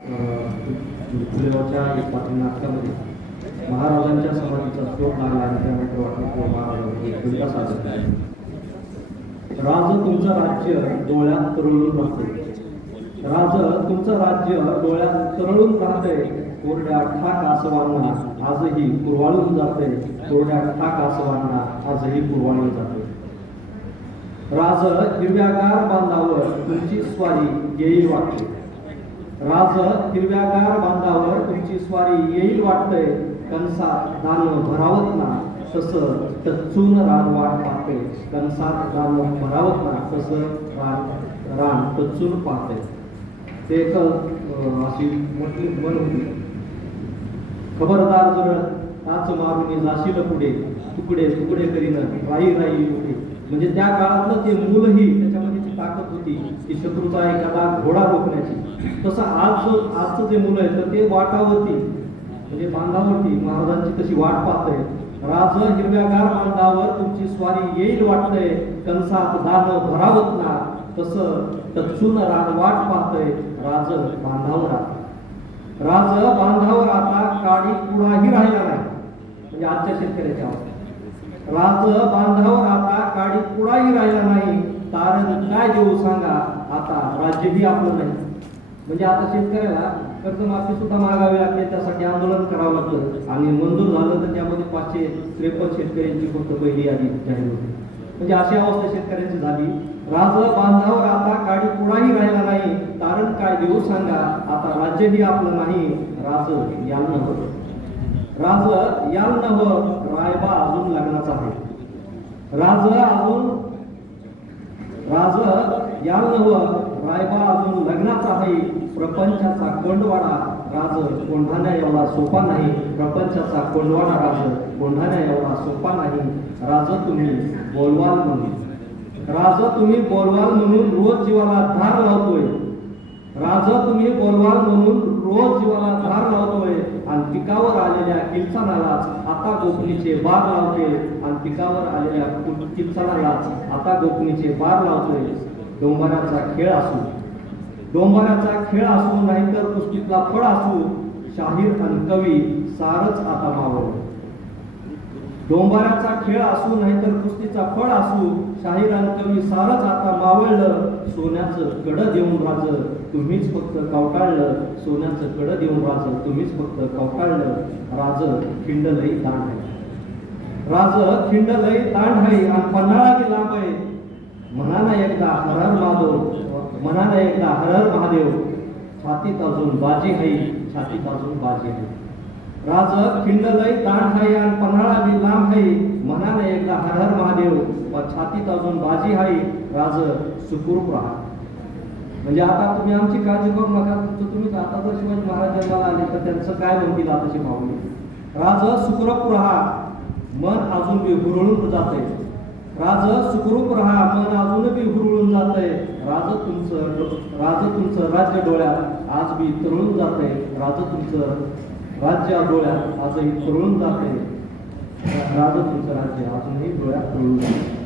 फुलेगावच्या एक नाटकामध्ये महाराजांच्या समाधीचा श्लोक लागला आणि त्यानंतर वाटलं महाराज कविता सादर केली. राज तुमचं राज्य डोळ्यात तरळून राहते, राज तुमचं राज्य डोळ्यात तरळून राहते. कोरड्या ठाक आसवांना आजही पुरवाळून जाते, कोरड्या ठाक आसवांना आजही पुरवाळून जाते. राज हिरव्यागार बांधावर तुमची स्वारी येईल वाटते, राज हिरव्यागार बांधावर तुमची स्वारी येईल वाटते. कंसात दान भरावत ना तसं टच्चून रान वाट पाहते, कंसात दान भरावत ना तसं रान टच्चून पाहते. ते एक अशी मोठी म्हण होती, खबरदार जर टाच मारून जाशील पुढे, तुकडे तुकडे करीन राई राई उठे. म्हणजे त्या काळातलं ते मूलही त्याच्यामध्ये जी ताकद होती की शत्रूचा एखादा घोडा रोखण्याची. तसं आजचं जे मुलं आहे तर ते वाटावरती म्हणजे बांधावरती महाराजांची तशी वाट पाहतंय. राज हिरव्यागार बांधावर तुमची स्वारी येईल वाटतंय, कंसात दान भरावत ना तसं टच्चून रान वाट पाहतंय. राज बांधावर राज बांधावर आता काडी कुडाही राहिला नाही. म्हणजे आजच्या शेतकऱ्याच्या अवस्था, राज बांधावर आता काडी कुडाही राहिला नाही. तारण काय देऊ सांगा, आता राज्यही आपलं नाही. म्हणजे आता शेतकऱ्याला कर्जमाफी सुद्धा मागावी लागते, त्यासाठी आंदोलन करावं लागतं आणि मंजूर झालं तर त्यामध्ये 553 शेतकऱ्यांची फक्त पहिली यादी जाहीर होती. म्हणजे अशी अवस्था शेतकऱ्यांची झाली. राज बांधावर आता काडी कुडाही राहिला नाही. तारण काय देऊ सांगा, आता राज्यही आपलं नाही. राज याल नव्हतं, राज याल नव्हं, रायबा अजून लग्नाचा आहे. राज याल नव्हं, रायबा अजून लग्नाचा आहे. प्रपंचाचा कोंडवाडा राज कोंढाण्या एवढा सोपा नाही, प्रपंचाचा कोंडवाडा राज कोंढाण्या एवढा सोपा नाही. राज तुम्ही बोलवाल म्हणून, राज तुम्ही बोलवाल म्हणून रोज जीवाला धार लावतोय. राज तुम्ही बोलवाल म्हणून रोज जीवाला धार लावतोय. आणि पिकावर आलेल्या किलचानालाच आता गोपनीचे बार लावते, आणि पिकावर आलेल्या किलचानालाच आता गोपनीचे बार लावतोय. डोंबाऱ्याचा खेळ असू, डोंबाऱ्याचा खेळ असू, नाहीतर कुस्तीतला फळ असू, शाहीर आणि कवी सारच आता मावळ. डोंबाऱ्याचा खेळ असू, नाहीतर कुस्तीचा फळ असू, शाहीर आणि कवी सारच आता मावळलं. सोन्याचं कडं देऊन राज तुम्हीच फक्त कवटाळलं, सोन्याचं कडं देऊन राज तुम्हीच फक्त कवटाळलं. राज खिंडलई दांड आहे, राज खिंडलई दांड आहे, आणि पन्हाळा बी लांब आहे. म्हणाना एकदा हर हर महादेव, म्हणाना एकदा हर हर महादेव. छातीत अजून बाजी आहे, छातीत अजून बाजी आहे. राज खिंडलई दांड आहे, आणि पन्हाळा बी लांब आहे. म्हणाना एकदा हर हर महादेव, पण छातीत अजून बाजी आहे. राज सुखरूप राहा. म्हणजे आता तुम्ही आमची काळजी करू नका, तुमचं तुम्हीच. आता जर शिवाजी महाराज जन्माला आले तर त्यांचं काय म्हणतील आताची पाहुणे. राज सुखरूप राहा, मन अजून बी हुरळून जाते. राज सुखरूप राहा, मन अजून बी हुरळून जाते. राज तुमचं राज्य डोळ्यात आज बी तरळून जाते. राज तुमचं राज्य डोळ्यात आजही तरळून जाते. राज तुमचं राज्य अजूनही डोळ्यात तरळून जाते.